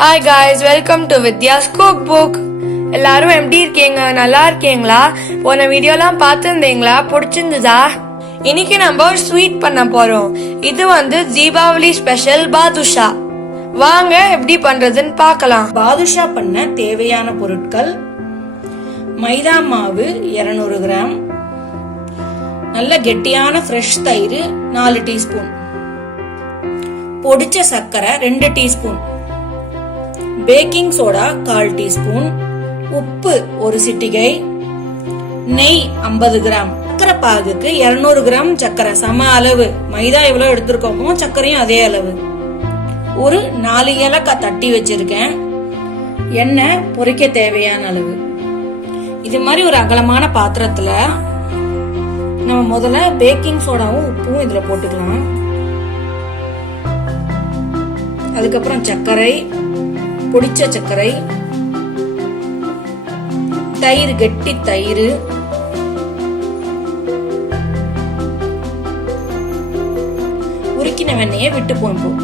Hi guys, welcome to Vidya's cook book. எல்லாரும் எப்படி இருக்கீங்க? நல்லா இருக்கீங்களா? போன வீடியோலாம் பார்த்துருந்தீங்களா? பிடிச்சிருந்ததா? இன்னைக்கு நம்ம ஒரு ஸ்வீட் பண்ண போறோம். இது தீபாவளி ஸ்பெஷல் பாதுஷா. வாங்க எப்படி பண்றதுன்னு பார்க்கலாம். பாதுஷா பண்ண தேவையான பொருட்கள்: மைதா மாவு 200 கிராம், நல்ல கெட்டியான ஃப்ரெஷ் தயிர் 4 டீஸ்பூன், பொடிச்ச சர்க்கரை 2 டீஸ்பூன், பேக்கிங் சோடா 1/4 டீஸ்பூன், உப்பு 1 சிட்டிகை, நெய் 50 கிராம். சர்க்கரை பாகுக்கு 200 கிராம் சர்க்கரை சம அளவு. மைதா எவ்வளவு எடுத்திருக்கோமோ சர்க்கரையும் அதே அளவு. ஒரு 4 ஏலக்காய் தட்டி வச்சிருக்கேன். எண்ணெய் பொரிக்க தேவையான அளவு. இது மாதிரி ஒரு அகலமான பாத்திரத்துல நம்ம முதல்ல பேக்கிங் சோடாவும் உப்பும் இதுல போட்டுக்கலாம். அதுக்கப்புறம் சர்க்கரை, பொடிச்ச சர்க்கரை, தயிர், கெட்டி தயிர், உருக்கின வெண்ணெயை விட்டு போகும்.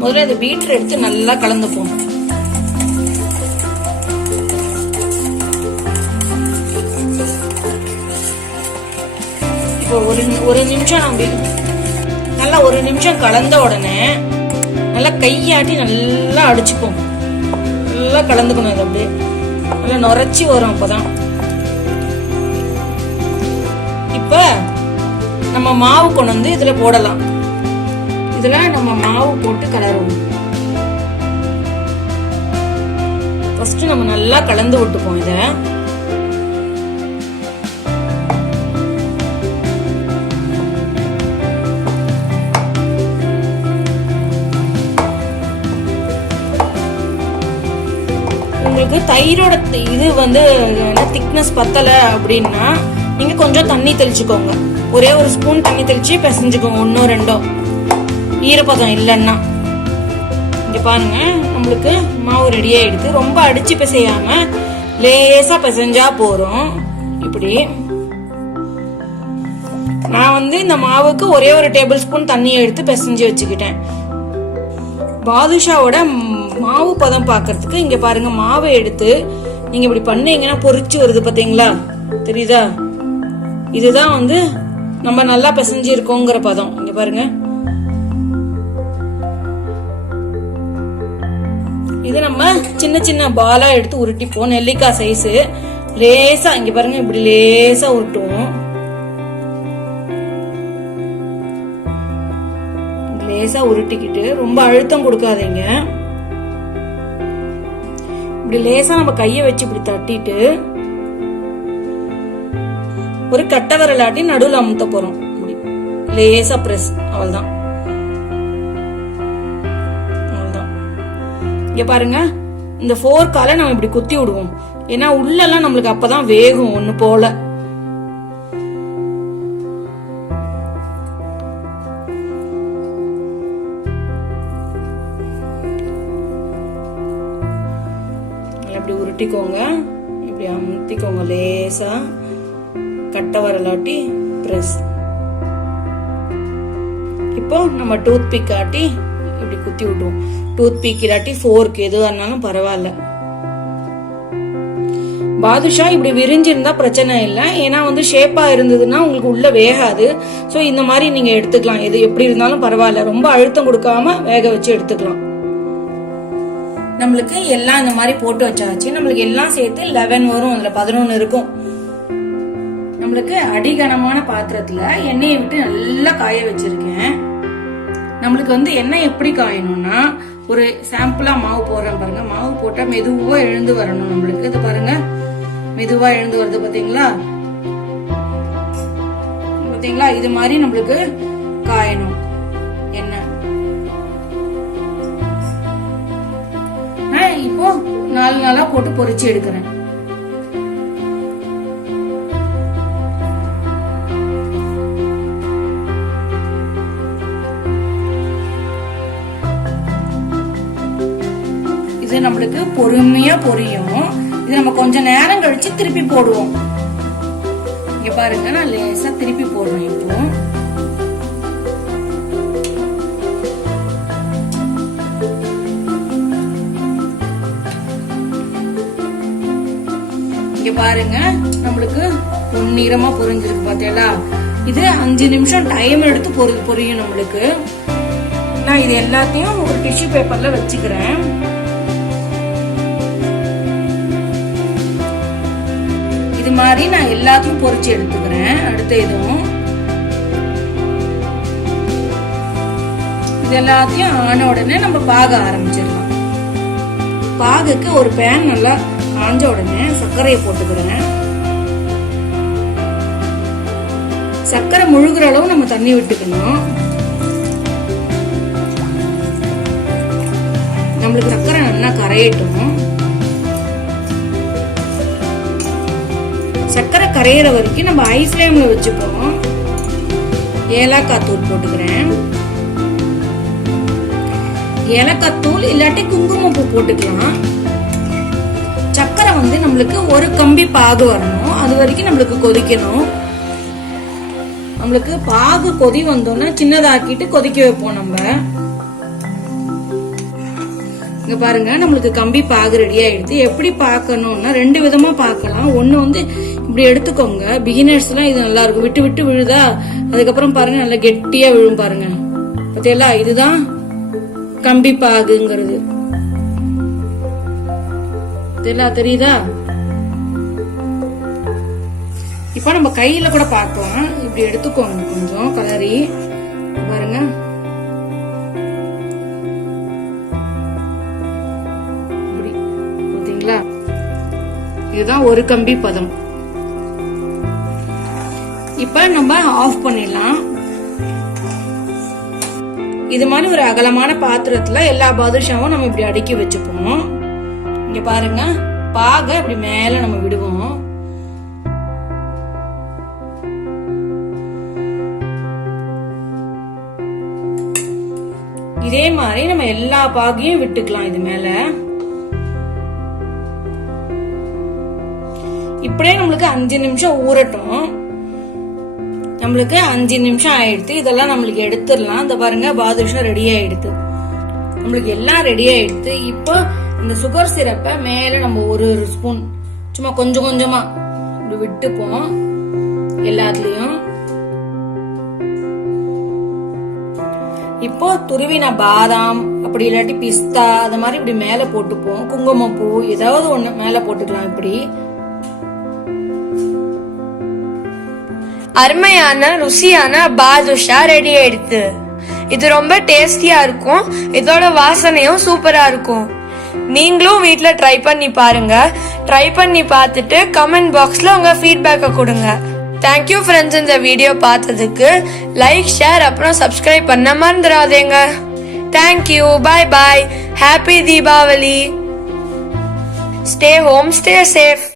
முதல்ல இந்த பீட்டர் எடுத்து நல்லா கலந்துப்போம். இப்போ ஒரு நிமிஷம் நம்ம நல்லா 1 நிமிஷம் கலந்த உடனே நல்லா கையாட்டி நல்லா அடிச்சுப்போம். நல்லா கலந்துக்கணும். இது அப்படியே நல்லா நுரைச்சி வரும். அப்பதான் இப்ப நம்ம மாவு கொண்டு வந்து இதுல போடலாம். இதுல நம்ம மாவு போட்டு கலருவோம். ஃபர்ஸ்ட் நம்ம நல்லா கலந்து விட்டுப்போம். இத உங்களுக்கு தயிரோட இது திக்னஸ் பத்தல அப்படின்னா நீங்க கொஞ்சம் தண்ணி தெளிச்சுக்கோங்க. ஒரே ஒரு ஸ்பூன் தண்ணி தெளிச்சு பிசைஞ்சுக்கோங்க. 1 2 ஈரப்பதம் இல்லைன்னா. இங்க பாருங்க, நம்மளுக்கு மாவு ரெடி ஆயிடுது. ரொம்ப அடிச்சு பிசையாம லேசா பிசைஞ்சா போறோம். இப்படி நான் இந்த மாவுக்கு ஒரே ஒரு டேபிள் ஸ்பூன் தண்ணி எடுத்து பிசைஞ்சு வச்சுக்கிட்டேன். பாதுஷாவோட மாவு பதம் பாக்கிறதுக்கு இங்க பாருங்க, மாவை எடுத்து நீங்க இப்படி பண்ணீங்கன்னா பொரிச்சு வருது. பாத்தீங்களா? தெரியுதா? இதுதான் நம்ம நல்லா பிசைஞ்சு இருக்கோங்கிற பதம். இங்க பாருங்க, இது நம்ம சின்ன சின்ன பாலா எடுத்து உருட்டிப்போம். நெல்லிக்காய் சைஸ் லேசா. இங்க பாருங்க, இப்படி லேசா உருட்டுவோம். லேசா உருட்டிக்கிட்டு ரொம்ப அழுத்தம் கொடுக்காதீங்க. இப்படி லேசா நம்ம கைய வச்சு இப்படி தட்டிட்டு ஒரு கட்டை விரலாட்டி நடுவில் அமுத்த போறோம். லேசா பிரஸ். அவ்வளவுதான். இங்க பாருங்க, இந்த ஃபோர்க்கால நம்ம இப்படி குத்தி விடுவோம். ஏன்னா உள்ளெல்லாம் நம்மளுக்கு அப்பதான் வேகும் ஒண்ணு போல. இப்படி உருட்டிக்கோங்க. இப்படி அமுத்திக்கோங்க லேசா. கட்டை வரலாட்டி பிரஸ். இப்போ நம்ம டூத் பிக் ஆட்டி இப்படி குத்தி விட்டுவோம். டூத் பிக் இல்லாட்டி ஃபோர்க் எதுவா இருந்தாலும் பரவாயில்ல. பாதுஷா இப்படி விரிஞ்சிருந்தா பிரச்சனை இல்லை. ஏன்னா ஷேப்பா இருந்ததுன்னா உங்களுக்கு உள்ள வேகாது. சோ இந்த மாதிரி நீங்க எடுத்துக்கலாம். எது எப்படி இருந்தாலும் பரவாயில்ல. ரொம்ப அழுத்தம் கொடுக்காம வேக வச்சு எடுத்துக்கலாம். நம்மளுக்கு எல்லாம் இந்த மாதிரி போட்டு வச்சாச்சு. நம்மளுக்கு எல்லாம் சேர்த்து 11 வரும். அதுல 11 இருக்கும். நம்மளுக்கு அடிகனமான பாத்திரத்துல எண்ணெயை விட்டு நல்லா காய வச்சிருக்கேன். நம்மளுக்கு எண்ணெய் எப்படி காயணும்னா, ஒரு சாம்பிளா மாவு போடுறேன் பாருங்க. மாவு போட்டா மெதுவா எழுந்து வரணும். நம்மளுக்கு இது பாருங்க, மெதுவா எழுந்து வருது. பாத்தீங்களா? பாத்தீங்களா? இது மாதிரி நம்மளுக்கு காயணும் எண்ணெய். இப்போ 4 நாளா போட்டு பொரிச்சு எடுக்கிறேன். இது நம்மளுக்கு பொறுமையா பொரியும். இது நம்ம கொஞ்ச நேரம் கழிச்சு திருப்பி போடுவோம். இங்க பாருங்க, நான் லேசா திருப்பி போடுறேன். இப்போ பாருங்க நம்மளுக்கு பொன்னிறமா பொரிஞ்சிருக்கு பார்த்தீங்களா. இது 5 நிமிஷம் டைம் எடுத்து பொரியும் நம்மளுக்கு. நான் இது எல்லாத்தையும் ஒரு டிஷ்யூ பேப்பர்ல வச்சுக்கிறேன். இது மாதிரி நான் எல்லாத்தையும் பொரிச்சு எடுத்துக்கிறேன். அடுத்த இதுவும் இது எல்லாத்தையும் ஆன உடனே நம்ம பாக ஆரம்பிச்சிடலாம். பாகுக்கு ஒரு பேன் நல்லா காஞ்ச உடனே சர்க்கரையை போட்டுக்கிறேன். சர்க்கரை முழுகிற அளவு நம்ம தண்ணி விட்டுக்கணும். நம்மளுக்கு சர்க்கரை நல்லா கரையட்டும். சர்க்கரை கரையிற வரைக்கும் நம்ம ஹை ஃப்ளேம்ல வச்சுப்போம். ஏலக்காய் தூள் போட்டுக்கிறேன். ஏலக்காய் தூள் இல்லாட்டி குங்குமப்பூ போட்டுக்கலாம். சர்க்கரை நம்மளுக்கு ஒரு கம்பி பாகு வரணும். அது வரைக்கும் நம்மளுக்கு கொதிக்கணும். நம்மளுக்கு பாகு கொதி வந்தோம்னா சின்னதாக்கிட்டு கொதிக்க வைப்போம். நம்ம இங்க பாருங்க நம்மளுக்கு கம்பி பாகு ரெடி ஆயிடுது. எப்படி பார்க்கணும்னா 2 விதமா பார்க்கலாம். ஒண்ணு இப்படி எடுத்துக்கோங்க. பிகினர்ஸ் எல்லாம் இது நல்லா இருக்கும். விட்டு விட்டு விழுதா, அதுக்கப்புறம் பாருங்க நல்லா கெட்டியா விழும். பாருங்க பத்தியெல்லா, இதுதான் கம்பி பாகுங்கிறது. தெரியுதா? இப்ப நம்ம கையில கூட பார்க்கலாம். இப்படி எடுத்துக்கோங்க கொஞ்சம் கலரி பாருங்க. பாத்தீங்களா? இதுதான் ஒரு கம்பி பதம். இப்ப நம்ம ஆஃப் பண்ணிடலாம். இது மாதிரி ஒரு அகலமான பாத்திரத்துல எல்லா பாதுஷாவும் நம்ம இப்படி அடுக்கி வச்சுப்போம். இங்க பாருங்க, பாக அப்படி மேல நம்ம விடுவோம். இதே மாதிரி நம்ம எல்லா பாகையும் விட்டுக்கலாம் இது மேல. இப்படியே நம்மளுக்கு 5 நிமிஷம் ஊறட்டும். நம்மளுக்கு 5 நிமிஷம் ஆயிடுது. இதெல்லாம் நம்மளுக்கு எடுத்துடலாம். இந்த பாருங்க பாதுஷா ரெடி ஆயிடுது. நம்மளுக்கு எல்லாம் ரெடி ஆயிடுது. இப்போ இந்த சுகர் சிரப்பை மேல நம்ம ஒரு ஸ்பூன் சும்மா கொஞ்சம் கொஞ்சமா இப்படி விட்டுப்போம் எல்லாத்துலயும். இப்போ துருவின பாதாம் அப்படி இல்லாட்டி பிஸ்தா அது மாதிரி இப்படி மேல போட்டுப்போம். குங்குமப்பூ ஏதாவது ஒண்ணு மேல போட்டுக்கலாம். இப்படி அருமையான ருசியான பாதுஷா ரெடி ஆயிடுது. இது ரொம்ப டேஸ்டியா இருக்கும். இதோட வாசனையும் சூப்பரா இருக்கும். நீங்களும் வீட்ல ட்ரை பண்ணி பாருங்க. ட்ரை பண்ணி பார்த்துட்டு கமெண்ட் பாக்ஸ்ல உங்க ஃபீட்பேக்கை கொடுங்க. தேங்க்யூ ஃப்ரெண்ட்ஸ், இந்த வீடியோ பார்த்ததுக்கு. லைக், ஷேர் அப்புறம் சப்ஸ்கிரைப் பண்ண மறந்துடாதீங்க. Thank you, bye bye, happy Deepavali. Stay home, stay safe.